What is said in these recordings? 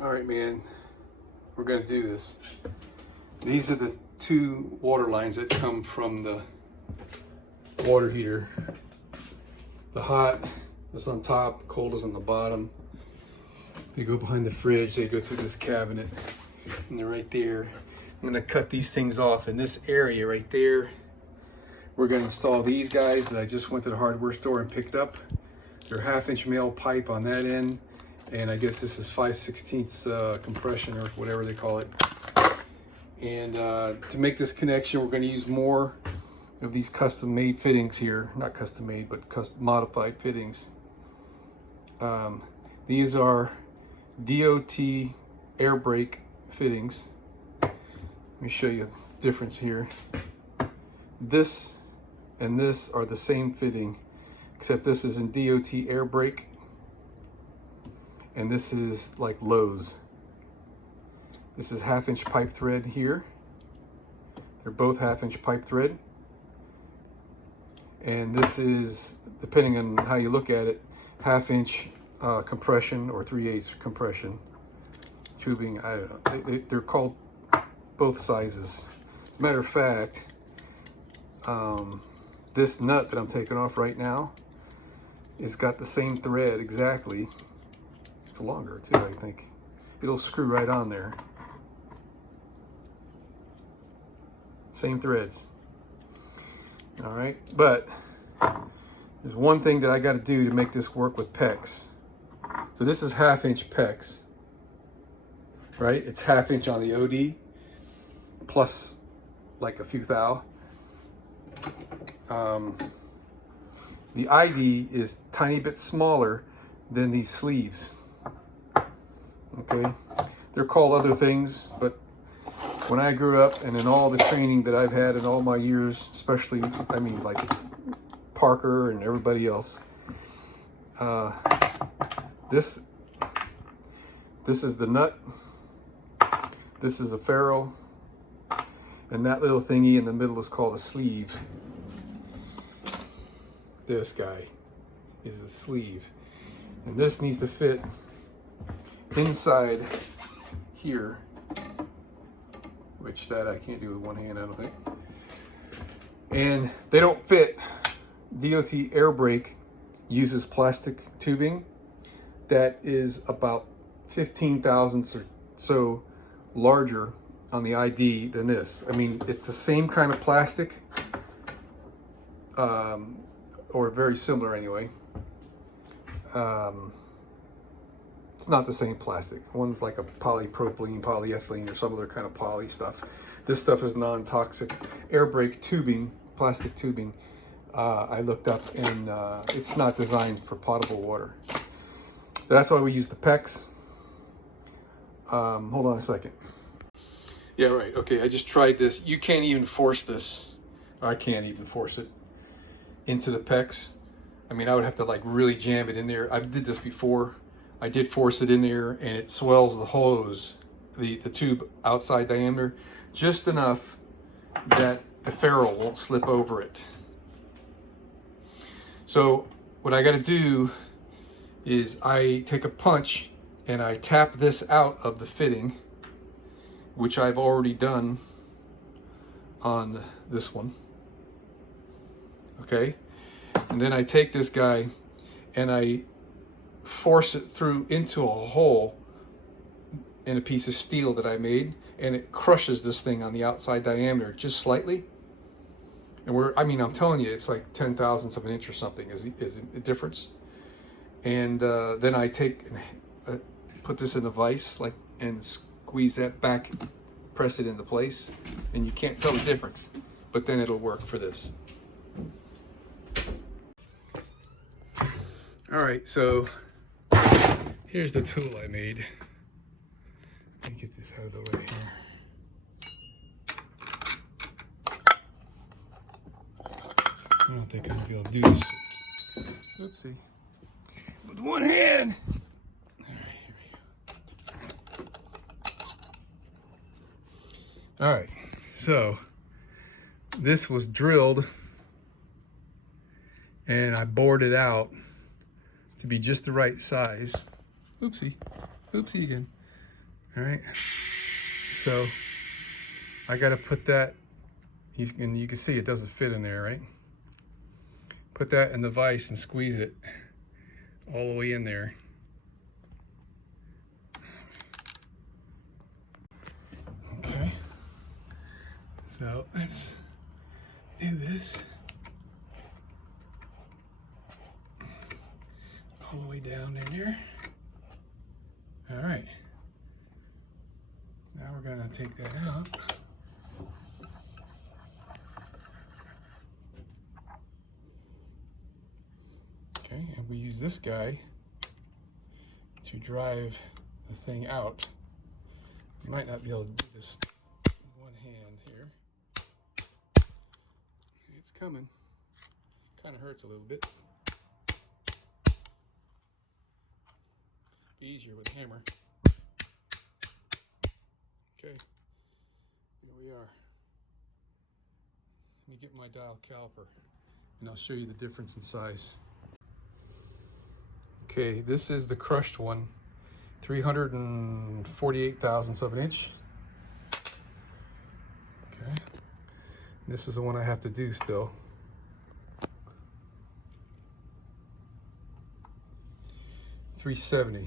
All right, man, we're gonna do this. These are the two water lines that come from the water heater. The hot is on top, cold is on the bottom. They go behind the fridge, they go through this cabinet, and they're right there. I'm gonna cut these things off in this area right there. We're gonna install these guys that I just went to the hardware store and picked up. They're 1/2-inch male pipe on that end, and I guess this is 5/16 compression or whatever they call it. And to make this connection, we're gonna use more of these custom-made fittings here. Not custom-made, but modified fittings. These are DOT air brake fittings. Let me show you the difference here. This and this are the same fitting, except this is in DOT air brake, and this is like Lowe's. This is 1/2-inch pipe thread here. They're both 1/2-inch pipe thread. And this is, depending on how you look at it, 1/2-inch compression or 3/8 compression tubing. I don't know. They're called both sizes. As a matter of fact, this nut that I'm taking off right now has got the same thread exactly. It's longer too, I think. It'll screw right on there. Same threads. All right, but there's one thing that I got to do to make this work with PEX. So this is 1/2-inch PEX, right? It's 1/2-inch on the OD plus like a few thou. The ID is tiny bit smaller than these sleeves. Okay, they're called other things, but when I grew up and in all the training that I've had in all my years, especially, I mean, like Parker and everybody else, this is the nut, this is a ferrule, and that little thingy in the middle is called a sleeve. This guy is a sleeve, and this needs to fit inside here, which that I can't do with one hand, I don't think. And they don't fit. DOT air brake uses plastic tubing that is about 15 thousandths or so larger on the ID than this. I mean, it's the same kind of plastic, or very similar anyway. It's not the same plastic. One's like a polypropylene, polyethylene, or some other kind of poly stuff. This stuff is non-toxic. Air brake tubing, plastic tubing, I looked up, and it's not designed for potable water. That's why we use the PEX. Hold on a second. Yeah, right. Okay, I just tried this. You can't even force this. I can't even force it into the PEX. I mean, I would have to like really jam it in there. I did this before. I did force it in there, and it swells the hose, the tube outside diameter, just enough that the ferrule won't slip over it. So what I got to do is I take a punch and I tap this out of the fitting, which I've already done on this one. Okay, and then I take this guy and I force it through into a hole in a piece of steel that I made, and it crushes this thing on the outside diameter just slightly. And I'm telling you, it's like 10 thousandths of an inch or something is a difference. And then I put this in a vise, like, and squeeze that back, press it into place, and you can't tell the difference, but then it'll work for this. All right, so here's the tool I made. Let me get this out of the way here. I don't think I'm gonna be able to do this. Oopsie. With one hand. All right, here we go. All right, so this was drilled, and I bored it out to be just the right size. Oopsie again. All right. So I got to put that, and you can see it doesn't fit in there, right? Put that in the vise and squeeze it all the way in there. Okay. So let's do this all the way down in there. All right. Now we're gonna take that out. Okay, and we use this guy to drive the thing out. You might not be able to do this with one hand here. It's coming. Kind of hurts a little bit. Be easier with a hammer. Okay, here we are. Let me get my dial caliper and I'll show you the difference in size. Okay, this is the crushed one, 348 thousandths of an inch. Okay, this is the one I have to do still. .370,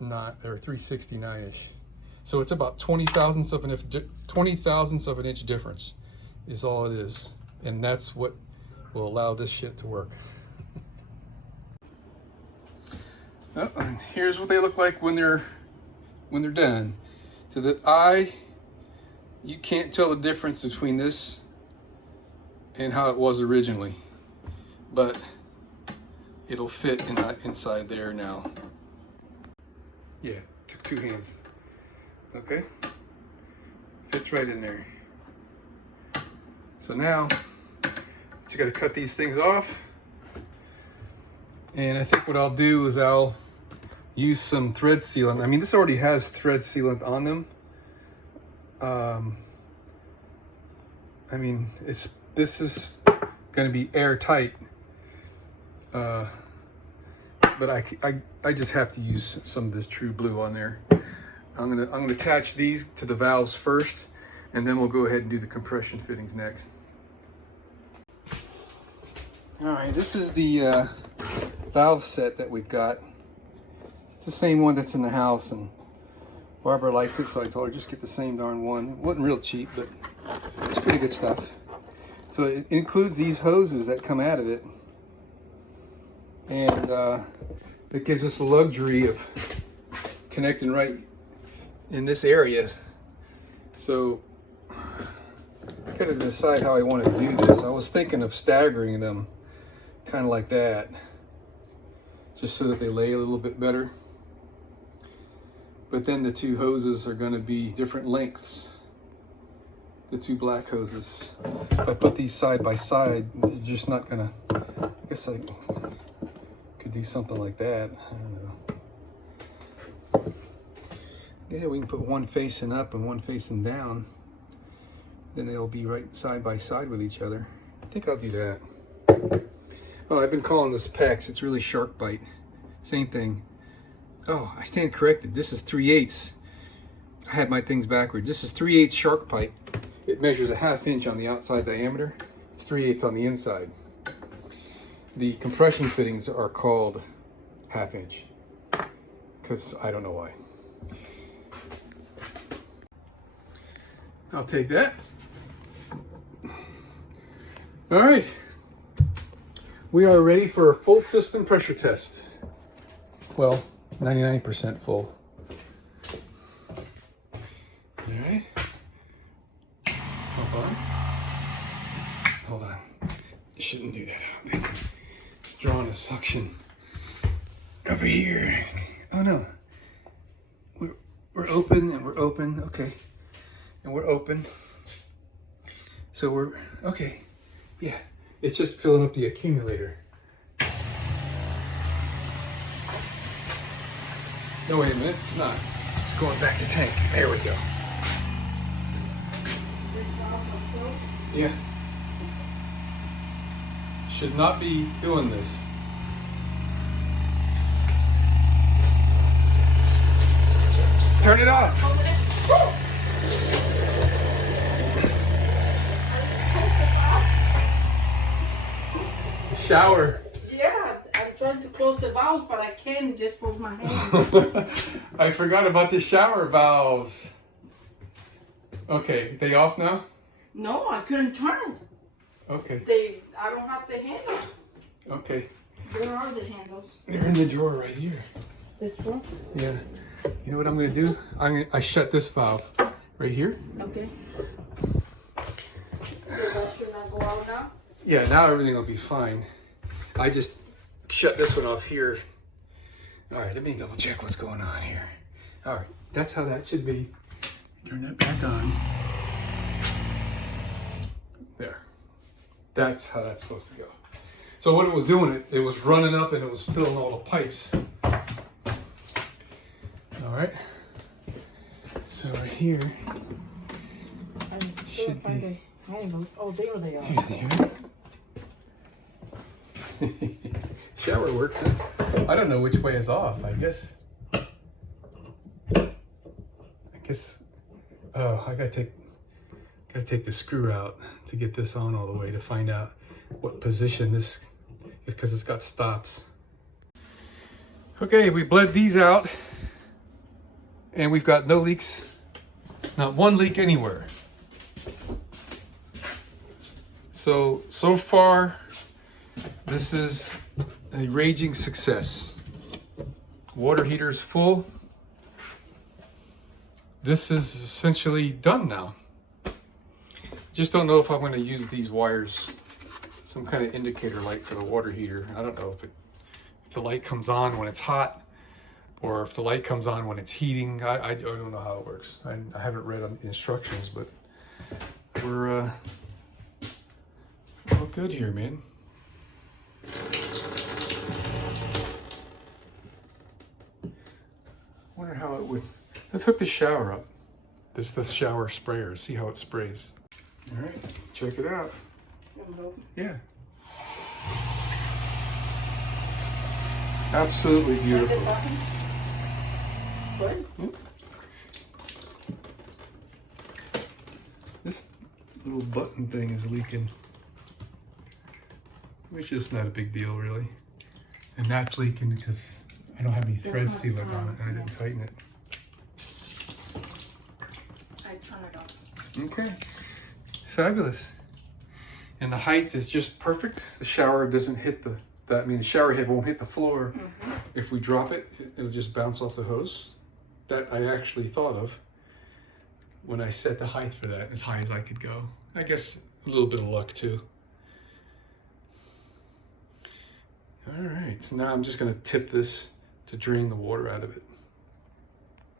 or 369-ish. So it's about 20 thousandths of an inch difference is all it is, and that's what will allow this shit to work. Oh, and here's what they look like when they're done. To the eye, you can't tell the difference between this and how it was originally, but it'll fit inside there now. Yeah, took two hands. Okay, fits right in there. So now, you got to cut these things off. And I think what I'll do is I'll use some thread sealant. I mean, this already has thread sealant on them. I mean, this is going to be airtight. But I just have to use some of this True Blue on there. I'm gonna attach these to the valves first, and then we'll go ahead and do the compression fittings next. All right, this is the valve set that we've got. It's the same one that's in the house, and Barbara likes it, so I told her just get the same darn one. It wasn't real cheap, but it's pretty good stuff. So it includes these hoses that come out of it, and it gives us the luxury of connecting right in this area. So I gotta decide how I want to do this. I was thinking of staggering them kind of like that, just so that they lay a little bit better. But then the two hoses are going to be different lengths, the two black hoses. If I put these side by side, they're just not gonna, I guess I could do something like that. I don't know. Yeah, we can put one facing up and one facing down. Then they'll be right side by side with each other. I think I'll do that. Oh, I've been calling this PEX. It's really shark bite. Same thing. Oh, I stand corrected. This is 3/8. I had my things backwards. This is 3/8 shark bite. It measures a 1/2 inch on the outside diameter. It's 3/8 on the inside. The compression fittings are called 1/2 inch, because I don't know why. I'll take that. All right. We are ready for a full system pressure test. Well, 99% full. All right. Hold on. You shouldn't do that, I don't think. It's drawing a suction over here. Oh no. We're open and we're open. Okay. And we're open. So we're okay. Yeah. It's just filling up the accumulator. No, wait a minute, it's not. It's going back to tank. There we go. Yeah. Should not be doing this. Turn it off. Shower. Yeah, I'm trying to close the valves, but I can't just move my hand. I forgot about the shower valves. Okay, they off now? No, I couldn't turn it. Okay. I don't have the handle. Okay. Where are the handles? They're in the drawer right here. This one? Yeah. You know what I'm gonna do? I shut this valve right here. Okay. So that should not go out now? Yeah, now everything will be fine. I just shut this one off here. All right, let me double check what's going on here. All right, that's how that should be. Turn that back on. There. That's how that's supposed to go. So what it was doing, it was running up and it was filling all the pipes. All right. So right here should be. Oh, there they are. Here. Shower works. Huh? I don't know which way is off. I guess. Oh, I gotta take the screw out to get this on all the way to find out what position this is, because it's got stops. Okay, we bled these out, and we've got no leaks. Not one leak anywhere. So far, this is a raging success. Water heater is full. This is essentially done now. Just don't know if I'm going to use these wires, some kind of indicator light for the water heater. I don't know if the light comes on when it's hot, or if the light comes on when it's heating. I don't know how it works. I haven't read on the instructions, but we're all good here, man. Wonder how it would. Let's hook the shower up. This is the shower sprayer. See how it sprays. All right, check it out. Yeah. Absolutely beautiful. This little button thing is leaking, which is not a big deal really. And that's leaking because I don't have any thread sealer on it and I didn't tighten it. I turn it off. Okay, fabulous. And the height is just perfect. The shower doesn't hit the shower head won't hit the floor. Mm-hmm. If we drop it, it'll just bounce off the hose. That I actually thought of when I set the height for that, as high as I could go. I guess a little bit of luck too. All right, so now I'm just gonna tip this to drain the water out of it.